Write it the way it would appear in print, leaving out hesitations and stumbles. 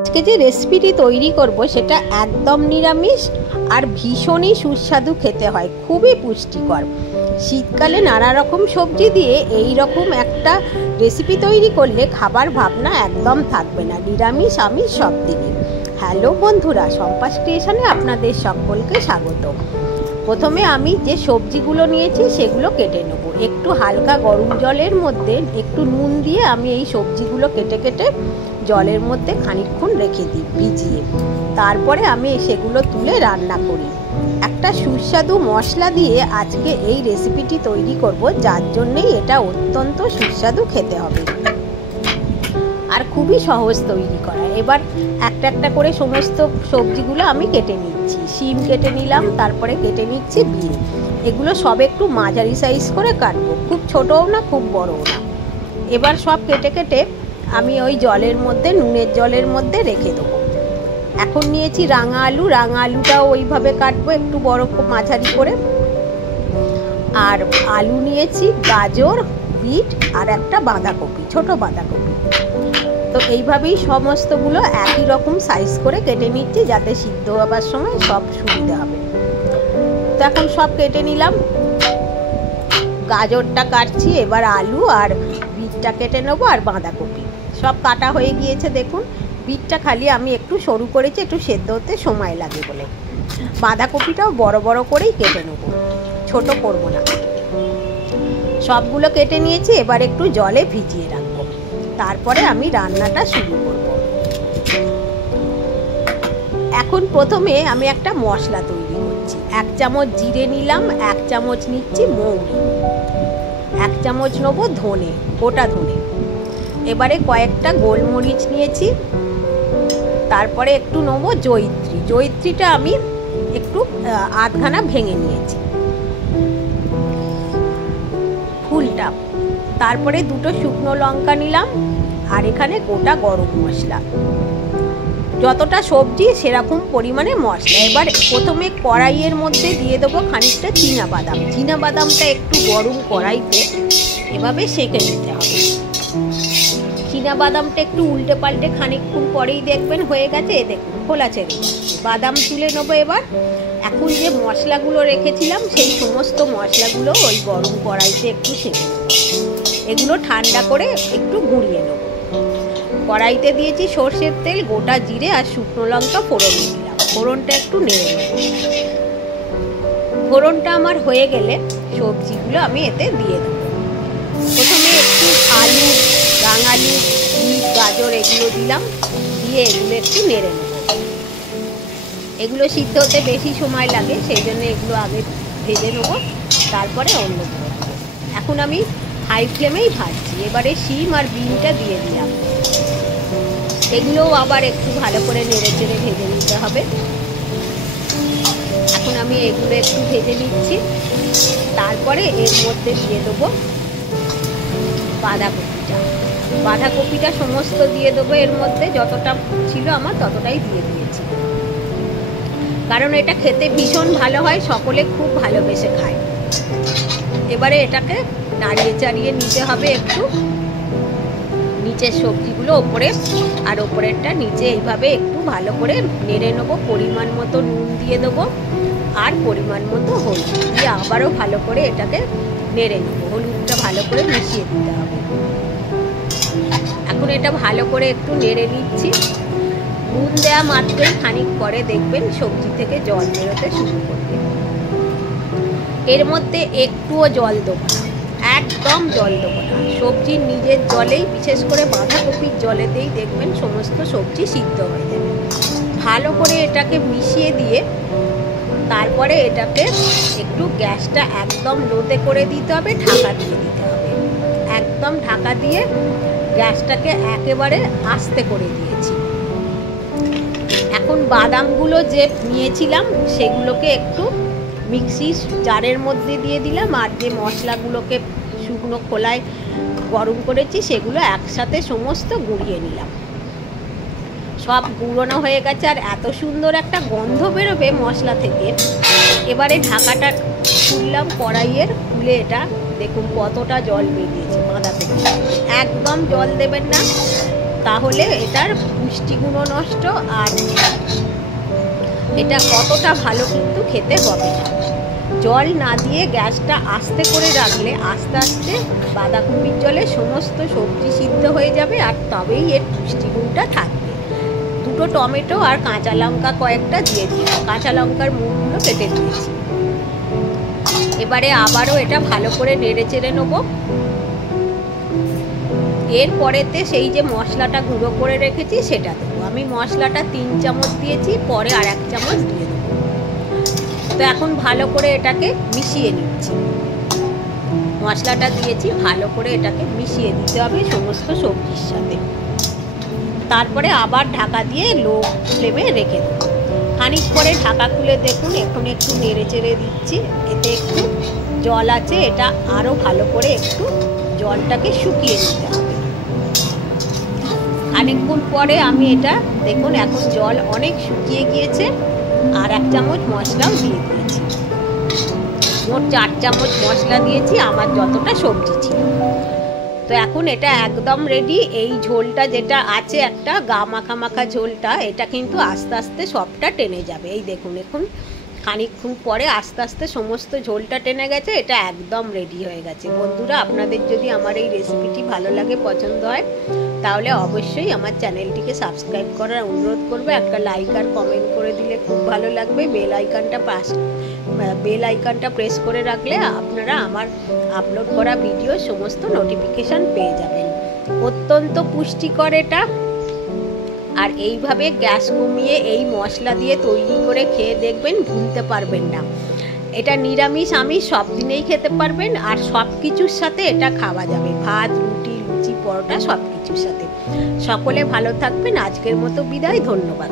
আজকে যে রেসিপিটি তৈরি করব সেটা একদম নিরামিষ আর ভীষণই সুস্বাদু খেতে হয়, খুবই পুষ্টিকর। শীতকালে নানা রকম সবজি দিয়ে এই রকম একটা রেসিপি তৈরি করলে খাবার ভাবনা একদম থাকবে না, নিরামিষ আমিষ সব দিনই। হ্যালো বন্ধুরা, সম্পাস ক্রিয়েশনে আপনাদের সকলকে স্বাগত। প্রথমে আমি যে সবজিগুলো নিয়েছি সেগুলো কেটে নেব। একটু হালকা গরম জলের মধ্যে একটু নুন দিয়ে আমি এই সবজিগুলো কেটে কেটে জলের মধ্যে খানিকক্ষণ রেখে দিই ভিজিয়ে। তারপরে আমি সেগুলো তুলে রান্না করি। একটা সুস্বাদু মশলা দিয়ে আজকে এই রেসিপিটি তৈরি করব, যার জন্যেই এটা অত্যন্ত সুস্বাদু খেতে হবে আর খুবই সহজ তৈরি করা। এবার একটা একটা করে সমস্ত সবজিগুলো আমি কেটে নিচ্ছি। শিম কেটে নিলাম, তারপরে কেটে নিচ্ছি বিন। এগুলো সব একটু মাঝারি সাইজ করে কাটবো, খুব ছোটও না খুব বড়ও না। এবার সব কেটে কেটে আমি ওই জলের মধ্যে, নুনের জলের মধ্যে রেখে দেবো। এখন নিয়েছি রাঙা আলু, রাঙা আলুটাও ওইভাবে কাটবো একটু বড় মাঝারি করে। আর আলু নিয়েছি, গাজর, বিট আর একটা বাঁধাকপি, ছোট বাঁধাকপি। তো এইভাবেই সমস্তগুলো একই রকম সাইজ করে কেটে নিচ্ছি, যাতে সিদ্ধ হবার সময় সব সুবিধা হবে। তো এখন সব কেটে নিলাম, গাজরটা কাটছি, এবার আলু আর বিটটা কেটে নেবো আর বাঁধাকপি সব কাটা হয়ে গিয়েছে। দেখুন, বিটটা খালি আমি একটু সরু করেছি, একটু সেদ্ধ হতে সময় লাগে বলে। বাঁধাকপিটাও বড় বড় করেই কেটে নেবো, ছোট করবো না। সবগুলো কেটে নিয়েছি, এবার একটু জলে ভিজিয়ে রাখবো, তারপরে আমি রান্নাটা শুরু করব। এখন প্রথমে আমি একটা মশলা তৈরি করছি। 1 চামচ জিরে নিলাম, 1 চামচ নিচ্ছি মৌরি, 1 চামচ নেবো ধনে, গোটা ধনে। এবারে কয়েকটা গোলমরিচ নিয়েছি, তারপরে একটু নেবো জয়িত্রী। জয়িত্রীটা আমি একটু আধখানা ভেঙে নিয়েছি, ফুলটা। তারপরে 2টো শুকনো লঙ্কা নিলাম, আর এখানে গোটা গরম মশলা। যতটা সবজি সেরকম পরিমাণে মশলা। এবার প্রথমে কড়াইয়ের মধ্যে দিয়ে দেবো খানিকটা চীনাবাদাম। চীনাবাদামটা একটু গরম কড়াইতে এভাবে সেঁকে নিতে হবে। চীনাবাদামটা একটু উল্টে পাল্টে খানিকক্ষণ পরেই দেখবেন হয়ে গেছে। এ দেখুন খোলা ছেড়ে যাচ্ছে। বাদাম তুলে নেবো। এবার এখন যে মশলাগুলো রেখেছিলাম সেই সমস্ত মশলাগুলো ওই গরম কড়াইতে একটু সেঁকে নেব। এগুলো ঠান্ডা করে একটু গুঁড়িয়ে নেব। কড়াইতে দিয়েছি সর্ষের তেল, গোটা জিরে আর শুকনো লঙ্কা ফোড়ন দিলাম। ফোড়নটা একটু নেড়ে নেব। ফোড়নটা আমার হয়ে গেলে সবজিগুলো আমি এতে দিয়ে দেবো। প্রথমে একটু আলু, রাঙালু, বিট, গাজর এগুলো দিলাম, দিয়ে এগুলো একটু নেড়ে নেব। এগুলো সিদ্ধ হতে বেশি সময় লাগে, সেই জন্য এগুলো আগে ভেজে নেবো, তারপরে অন্যগুলো দেবো। এখন আমি হাই ফ্লেমেই ভাজছি। এবারে শিম আর বিনটা দিয়ে দিলাম। এগুলোও আবার একটু ভালো করে নেড়ে চেড়ে ভেজে নিতে হবে। এখন আমি এগুলো একটু ভেজে নিচ্ছি, তারপরে এর মধ্যে দিয়ে দেবো বাঁধাকপিটা। বাঁধাকপিটা সমস্ত দিয়ে দেবো এর মধ্যে, যতটা ছিল আমার ততটাই দিয়ে দিয়েছি, কারণ এটা খেতে ভীষণ ভালো হয়, সকলে খুব ভালোবেসে খায়। এবারে এটাকে নাড়িয়ে চাড়িয়ে নিতে হবে একটু। নিচের সবজিগুলো ওপরে আর ওপরেরটা নিচে এইভাবে একটু ভালো করে নেড়ে নেবো। পরিমাণ মতো নুন দিয়ে দেবো আর পরিমাণ মতো হলুদ দিয়ে আবারও ভালো করে এটাকে নেড়ে নেবো। হলুদটা ভালো করে মিশিয়ে দিতে হবে। এখন এটা ভালো করে একটু নেড়ে নিচ্ছি। নুন দেওয়া মাত্রই খানিক পরে দেখবেন সবজি থেকে জল বেরোতে শুরু করবে। এর মধ্যে একটুও জল দেবো না, একদম জল দেবো না। সবজির নিজের জলেই, বিশেষ করে বাঁধাকপির জলেতেই দেখবেন সমস্ত সবজি সিদ্ধ হয়ে যাবে। ভালো করে এটাকে মিশিয়ে দিয়ে তারপরে এটাকে একটু গ্যাসটা একদম লোতে করে দিতে হবে, ঢাকা দিয়ে দিতে হবে। একদম ঢাকা দিয়ে গ্যাসটাকে একেবারে আস্তে করে দিয়েছি। এখন বাদামগুলো যে নিয়েছিলাম সেগুলোকে একটু মিক্সি জারের মধ্যে দিয়ে দিলাম, আর যে মশলাগুলোকে শুকনো খোলায় গরম করেছি সেগুলো একসাথে সমস্ত গুঁড়িয়ে নিলাম। সব গুঁড়োনো হয়ে গেছে, আর এত সুন্দর একটা গন্ধ বেরোবে মশলা থেকে। এবারে ঢাকাটা খুললাম কড়াইয়ের, খুলে এটা দেখুন কতটা জল বেরিয়েছে বাঁধাকপি। একদম জল দেবেন না, তাহলে এটার পুষ্টিগুণও নষ্ট, আর এটা অতটা ভালো কিন্তু খেতে হবে না। জল না দিয়ে গ্যাসটা আস্তে করে রাখলে আস্তে আস্তে বাঁধাকপির জলে সমস্ত সবজি সিদ্ধ হয়ে যাবে, আর তবেই এর পুষ্টিগুণটা থাকবে। দুটো টমেটো আর কাঁচা লঙ্কা কয়েকটা দিয়ে দিয়েছি, কাঁচা লঙ্কার মুখগুলো কেটে দিয়েছি। এবারে আবারও এটা ভালো করে নেড়ে চেড়ে নেবো। এরপরেতে সেই যে মশলাটা গুঁড়ো করে রেখেছি সেটা দেবো। আমি মশলাটা 3 চামচ দিয়েছি, পরে আর 1 চামচ দিয়ে দেবো। তো এখন ভালো করে এটাকে মিশিয়ে নিচ্ছি। মশলাটা দিয়েছি, ভালো করে এটাকে মিশিয়ে দিতে হবে সমস্ত সবজির সাথে। তারপরে আবার ঢাকা দিয়ে লো ফ্লেমে রেখে দেবো। খানিক পরে ঢাকা খুলে দেখুন, এখন একটু নেড়ে চেড়ে দিচ্ছি। এতে একটু জল আছে, এটা আরও ভালো করে একটু জলটাকে শুকিয়ে নিতে হবে। খানিকক্ষণ পরে আমি এটা দেখুন, এখন জল অনেক শুকিয়ে গিয়েছে, আর 1 চামচ মশলাও দিয়ে দিয়েছি। মোট 4 চামচ মশলা দিয়েছি আমার যতটা সবজি ছিল। তো এখন এটা একদম রেডি। এই ঝোলটা যেটা আছে, একটা গা মাখা মাখা ঝোলটা, এটা কিন্তু আস্তে আস্তে সবটা টেনে যাবে। এই দেখুন, এখন খানিকক্ষণ পরে আস্তে আস্তে সমস্ত ঝোলটা টেনে গেছে, এটা একদম রেডি হয়ে গেছে। বন্ধুরা, আপনাদের যদি আমার এই রেসিপিটি ভালো লাগে, পছন্দ হয়, তাহলে অবশ্যই আমার চ্যানেলটিকে সাবস্ক্রাইব করার অনুরোধ করবে। একটা লাইক আর কমেন্ট করে দিলে খুব ভালো লাগবে। বেল আইকনটা প্রেস করে রাখলে আপনারা আমার আপলোড করা ভিডিও সমস্ত নোটিফিকেশান পেয়ে যাবেন। অত্যন্ত পুষ্টিকর এটা, আর এইভাবে গ্যাস কমিয়ে এই মশলা দিয়ে তৈরি করে খেয়ে দেখবেন, ভুলতে পারবেন না। এটা নিরামিষ আমিষ সব দিনেই খেতে পারবেন, আর সব কিছুর সাথে এটা খাওয়া যাবে, ভাত, রুটি, লুচি, পরোটা সব কিছুর সাথে। সকলে ভালো থাকবেন। আজকের মতো বিদায়, ধন্যবাদ।